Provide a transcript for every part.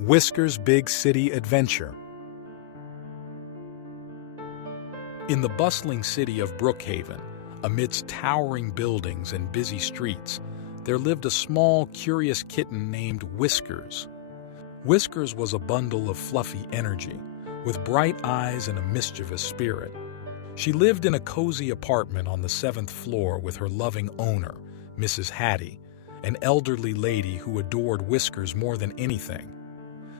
Whiskers Big City Adventure. In the bustling city of Brookhaven, amidst towering buildings and busy streets, there lived a small, curious kitten named Whiskers. Whiskers was a bundle of fluffy energy, with bright eyes and a mischievous spirit. She lived in a cozy apartment on the 7th floor with her loving owner, Mrs. Hattie, an elderly lady who adored Whiskers more than anything.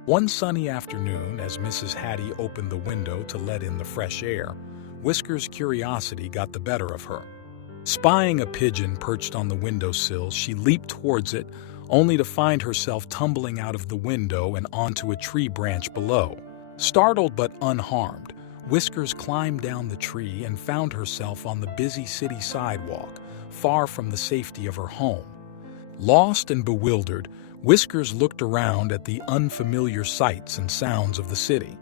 One sunny afternoon, as Mrs. Hattie opened the window to let in the fresh air, Whiskers' curiosity got the better of her. Spying a pigeon perched on the windowsill, she leaped towards it, only to find herself tumbling out of the window and onto a tree branch below. Startled but unharmed, Whiskers climbed down the tree and found herself on the busy city sidewalk, far from the safety of her home. Lost and bewildered, Whiskers looked around at the unfamiliar sights and sounds of the city.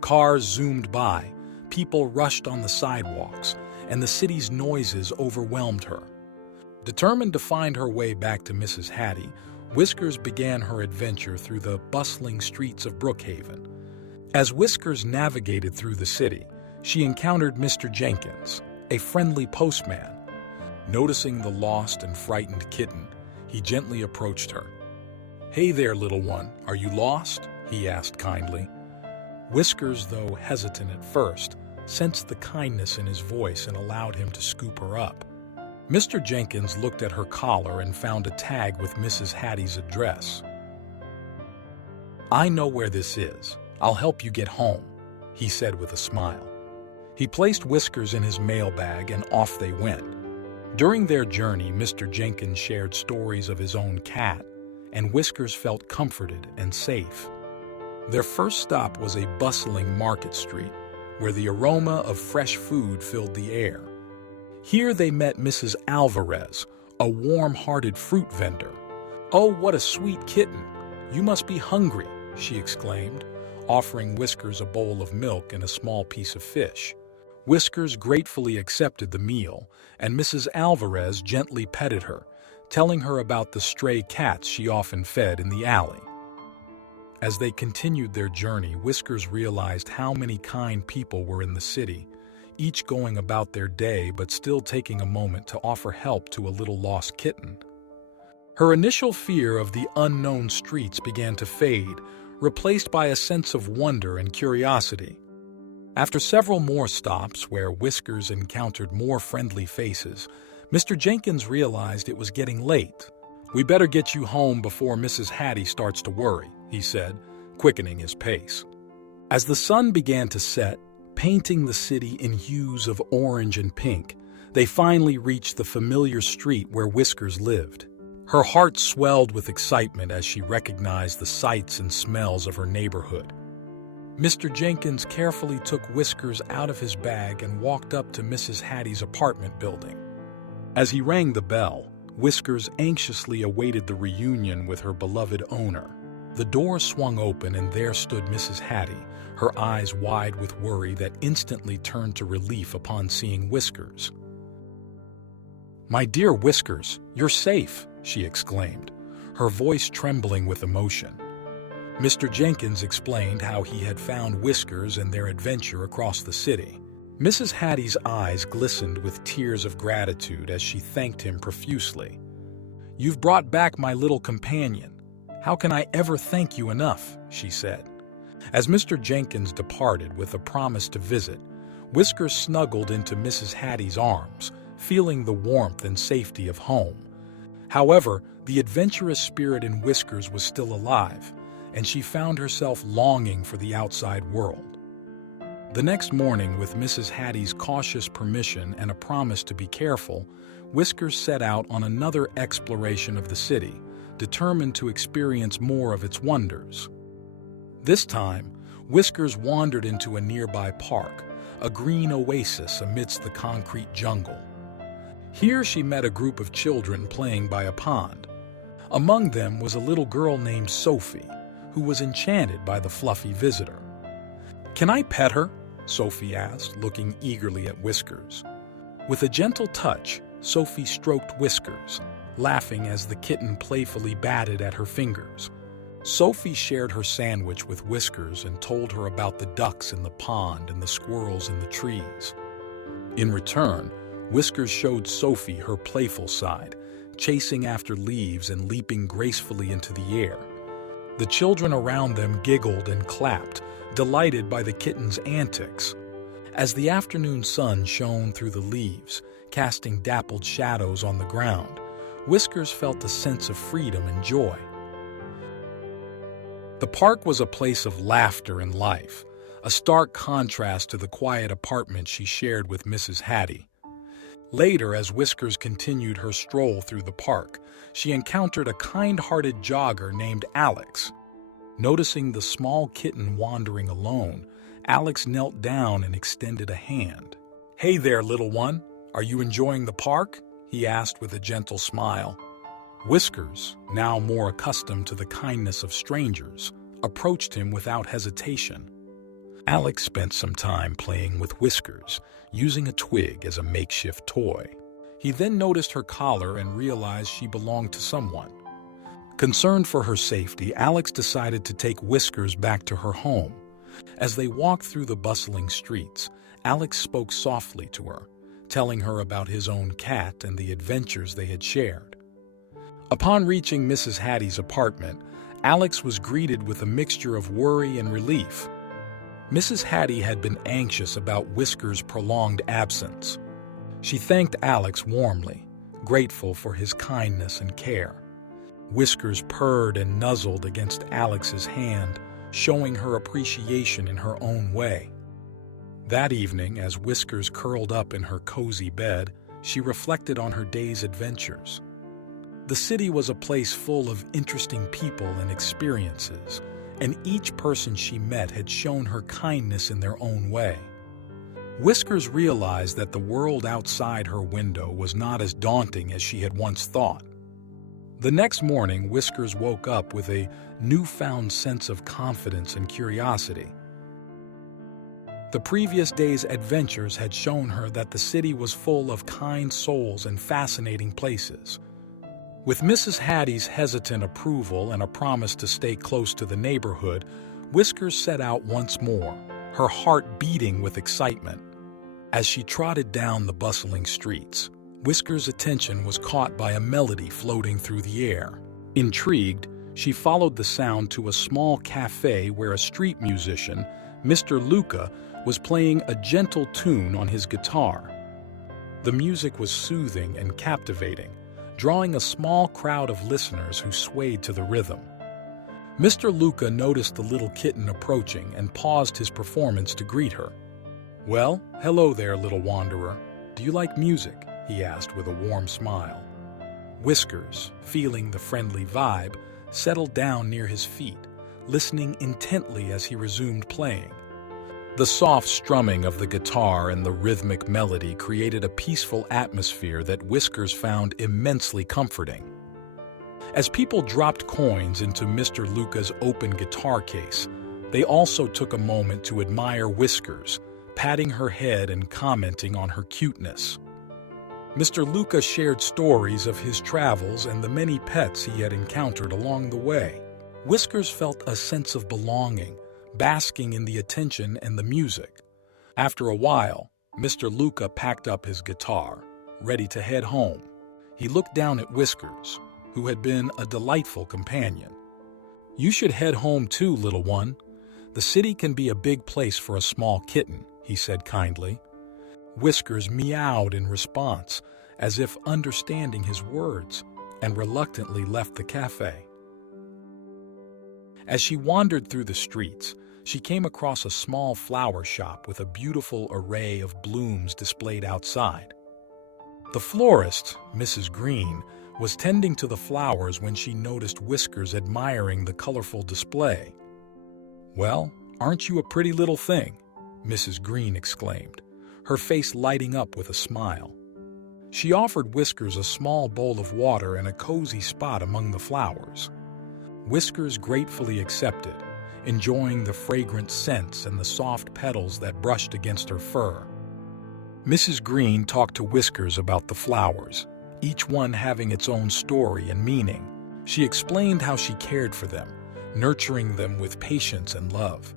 Cars zoomed by, people rushed on the sidewalks, and the city's noises overwhelmed her. Determined to find her way back to Mrs. Hattie, Whiskers began her adventure through the bustling streets of Brookhaven. As Whiskers navigated through the city, she encountered Mr. Jenkins, a friendly postman. Noticing the lost and frightened kitten, he gently approached her. "Hey there, little one, are you lost?" he asked kindly. Whiskers, though hesitant at first, sensed the kindness in his voice and allowed him to scoop her up. Mr. Jenkins looked at her collar and found a tag with Mrs. Hattie's address. "I know where this is. I'll help you get home," he said with a smile. He placed Whiskers in his mailbag and off they went. During their journey, Mr. Jenkins shared stories of his own cat, and Whiskers felt comforted and safe. Their first stop was a bustling market street, where the aroma of fresh food filled the air. Here they met Mrs. Alvarez, a warm-hearted fruit vendor. "Oh, what a sweet kitten! You must be hungry," she exclaimed, offering Whiskers a bowl of milk and a small piece of fish. Whiskers gratefully accepted the meal, and Mrs. Alvarez gently petted her, telling her about the stray cats she often fed in the alley. As they continued their journey, Whiskers realized how many kind people were in the city, each going about their day but still taking a moment to offer help to a little lost kitten. Her initial fear of the unknown streets began to fade, replaced by a sense of wonder and curiosity. After several more stops where Whiskers encountered more friendly faces, Mr. Jenkins realized it was getting late. "We better get you home before Mrs. Hattie starts to worry," he said, quickening his pace. As the sun began to set, painting the city in hues of orange and pink, they finally reached the familiar street where Whiskers lived. Her heart swelled with excitement as she recognized the sights and smells of her neighborhood. Mr. Jenkins carefully took Whiskers out of his bag and walked up to Mrs. Hattie's apartment building. As he rang the bell, Whiskers anxiously awaited the reunion with her beloved owner. The door swung open and there stood Mrs. Hattie, her eyes wide with worry that instantly turned to relief upon seeing Whiskers. "My dear Whiskers, you're safe," she exclaimed, her voice trembling with emotion. Mr. Jenkins explained how he had found Whiskers and their adventure across the city. Mrs. Hattie's eyes glistened with tears of gratitude as she thanked him profusely. "You've brought back my little companion. How can I ever thank you enough?" she said. As Mr. Jenkins departed with a promise to visit, Whiskers snuggled into Mrs. Hattie's arms, feeling the warmth and safety of home. However, the adventurous spirit in Whiskers was still alive, and she found herself longing for the outside world. The next morning, with Mrs. Hattie's cautious permission and a promise to be careful, Whiskers set out on another exploration of the city, determined to experience more of its wonders. This time, Whiskers wandered into a nearby park, a green oasis amidst the concrete jungle. Here she met a group of children playing by a pond. Among them was a little girl named Sophie, who was enchanted by the fluffy visitor. "Can I pet her?" Sophie asked, looking eagerly at Whiskers. With a gentle touch, Sophie stroked Whiskers, laughing as the kitten playfully batted at her fingers. Sophie shared her sandwich with Whiskers and told her about the ducks in the pond and the squirrels in the trees. In return, Whiskers showed Sophie her playful side, chasing after leaves and leaping gracefully into the air. The children around them giggled and clapped, delighted by the kitten's antics. As the afternoon sun shone through the leaves, casting dappled shadows on the ground, Whiskers felt a sense of freedom and joy. The park was a place of laughter and life, a stark contrast to the quiet apartment she shared with Mrs. Hattie. Later, as Whiskers continued her stroll through the park, she encountered a kind-hearted jogger named Alex. Noticing the small kitten wandering alone, Alex knelt down and extended a hand. "Hey there, little one. Are you enjoying the park?" he asked with a gentle smile. Whiskers, now more accustomed to the kindness of strangers, approached him without hesitation. Alex spent some time playing with Whiskers, using a twig as a makeshift toy. He then noticed her collar and realized she belonged to someone. Concerned for her safety, Alex decided to take Whiskers back to her home. As they walked through the bustling streets, Alex spoke softly to her, telling her about his own cat and the adventures they had shared. Upon reaching Mrs. Hattie's apartment, Alex was greeted with a mixture of worry and relief. Mrs. Hattie had been anxious about Whiskers' prolonged absence. She thanked Alex warmly, grateful for his kindness and care. Whiskers purred and nuzzled against Alex's hand, showing her appreciation in her own way. That evening, as Whiskers curled up in her cozy bed, she reflected on her day's adventures. The city was a place full of interesting people and experiences, and each person she met had shown her kindness in their own way. Whiskers realized that the world outside her window was not as daunting as she had once thought. The next morning, Whiskers woke up with a newfound sense of confidence and curiosity. The previous day's adventures had shown her that the city was full of kind souls and fascinating places. With Mrs. Hattie's hesitant approval and a promise to stay close to the neighborhood, Whiskers set out once more, her heart beating with excitement. As she trotted down the bustling streets, Whiskers' attention was caught by a melody floating through the air. Intrigued, she followed the sound to a small cafe where a street musician, Mr. Luca, was playing a gentle tune on his guitar. The music was soothing and captivating, drawing a small crowd of listeners who swayed to the rhythm. Mr. Luca noticed the little kitten approaching and paused his performance to greet her. "Well, hello there, little wanderer. Do you like music?" he asked with a warm smile. Whiskers, feeling the friendly vibe, settled down near his feet, listening intently as he resumed playing. The soft strumming of the guitar and the rhythmic melody created a peaceful atmosphere that Whiskers found immensely comforting. As people dropped coins into Mr. Luca's open guitar case, they also took a moment to admire Whiskers, patting her head and commenting on her cuteness. Mr. Luca shared stories of his travels and the many pets he had encountered along the way. Whiskers felt a sense of belonging, basking in the attention and the music. After a while, Mr. Luca packed up his guitar, ready to head home. He looked down at Whiskers, who had been a delightful companion. "You should head home too, little one. The city can be a big place for a small kitten," he said kindly. Whiskers meowed in response, as if understanding his words, and reluctantly left the cafe. As she wandered through the streets, she came across a small flower shop with a beautiful array of blooms displayed outside. The florist, Mrs. Green, was tending to the flowers when she noticed Whiskers admiring the colorful display. "Well, aren't you a pretty little thing?" Mrs. Green exclaimed, her face lighting up with a smile. She offered Whiskers a small bowl of water and a cozy spot among the flowers. Whiskers gratefully accepted, enjoying the fragrant scents and the soft petals that brushed against her fur. Mrs. Green talked to Whiskers about the flowers, each one having its own story and meaning. She explained how she cared for them, nurturing them with patience and love.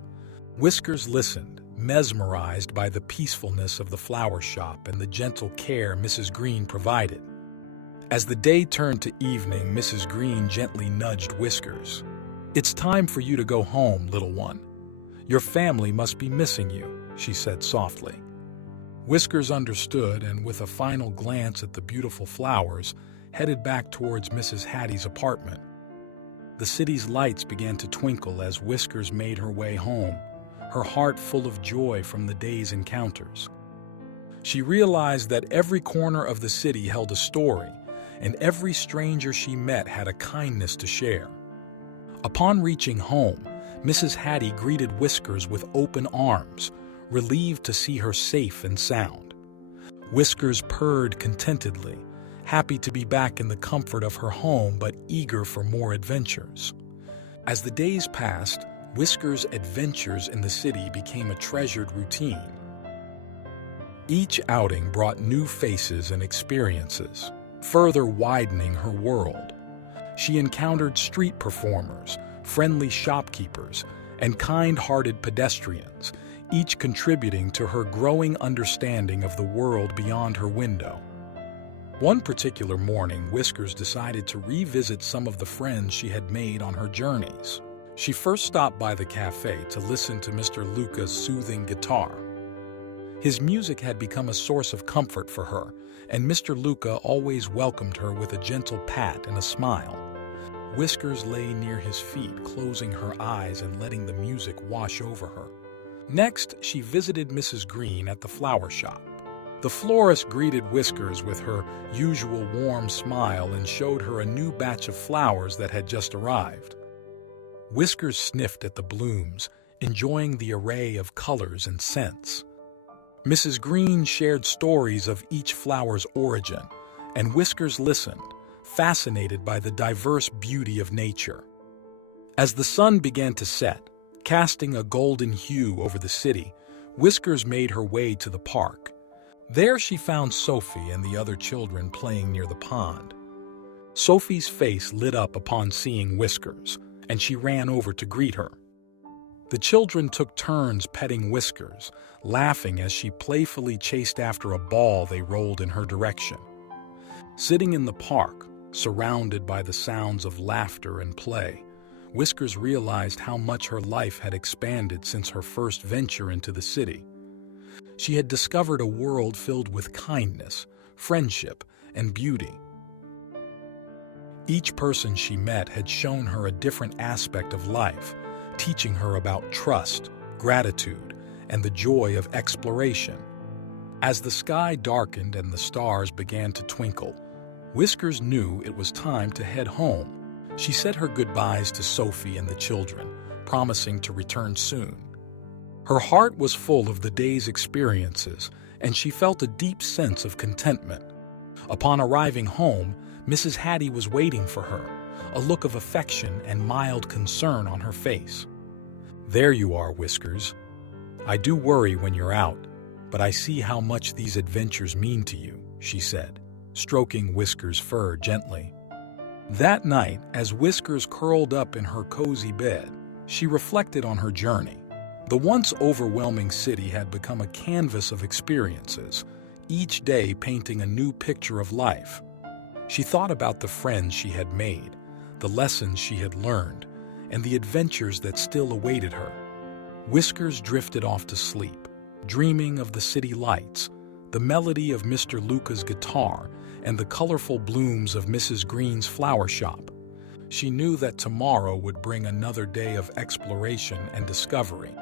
Whiskers listened, mesmerized by the peacefulness of the flower shop and the gentle care Mrs. Green provided. As the day turned to evening, Mrs. Green gently nudged Whiskers. "It's time for you to go home, little one. Your family must be missing you," she said softly. Whiskers understood and, with a final glance at the beautiful flowers, headed back towards Mrs. Hattie's apartment. The city's lights began to twinkle as Whiskers made her way home, her heart full of joy from the day's encounters. She realized that every corner of the city held a story, and every stranger she met had a kindness to share. Upon reaching home, Mrs. Hattie greeted Whiskers with open arms, relieved to see her safe and sound. Whiskers purred contentedly, happy to be back in the comfort of her home but eager for more adventures. As the days passed, Whiskers' adventures in the city became a treasured routine. Each outing brought new faces and experiences, further widening her world. She encountered street performers, friendly shopkeepers, and kind-hearted pedestrians, each contributing to her growing understanding of the world beyond her window. One particular morning, Whiskers decided to revisit some of the friends she had made on her journeys. She first stopped by the cafe to listen to Mr. Luca's soothing guitar. His music had become a source of comfort for her, and Mr. Luca always welcomed her with a gentle pat and a smile. Whiskers lay near his feet, closing her eyes and letting the music wash over her. Next, she visited Mrs. Green at the flower shop. The florist greeted Whiskers with her usual warm smile and showed her a new batch of flowers that had just arrived. Whiskers sniffed at the blooms, enjoying the array of colors and scents. Mrs. Green shared stories of each flower's origin, and Whiskers listened, fascinated by the diverse beauty of nature. As the sun began to set, casting a golden hue over the city, Whiskers made her way to the park. There she found Sophie and the other children playing near the pond. Sophie's face lit up upon seeing Whiskers, and she ran over to greet her. The children took turns petting Whiskers, laughing as she playfully chased after a ball they rolled in her direction. Sitting in the park, surrounded by the sounds of laughter and play, Whiskers realized how much her life had expanded since her first venture into the city. She had discovered a world filled with kindness, friendship, and beauty. Each person she met had shown her a different aspect of life, teaching her about trust, gratitude, and the joy of exploration. As the sky darkened and the stars began to twinkle, Whiskers knew it was time to head home. She said her goodbyes to Sophie and the children, promising to return soon. Her heart was full of the day's experiences, and she felt a deep sense of contentment. Upon arriving home, Mrs. Hattie was waiting for her, a look of affection and mild concern on her face. "There you are, Whiskers. I do worry when you're out, but I see how much these adventures mean to you," she said, stroking Whiskers' fur gently. That night, as Whiskers curled up in her cozy bed, she reflected on her journey. The once overwhelming city had become a canvas of experiences, each day painting a new picture of life. She thought about the friends she had made, the lessons she had learned, and the adventures that still awaited her. Whiskers drifted off to sleep, dreaming of the city lights, the melody of Mr. Luca's guitar, and the colorful blooms of Mrs. Green's flower shop. She knew that tomorrow would bring another day of exploration and discovery.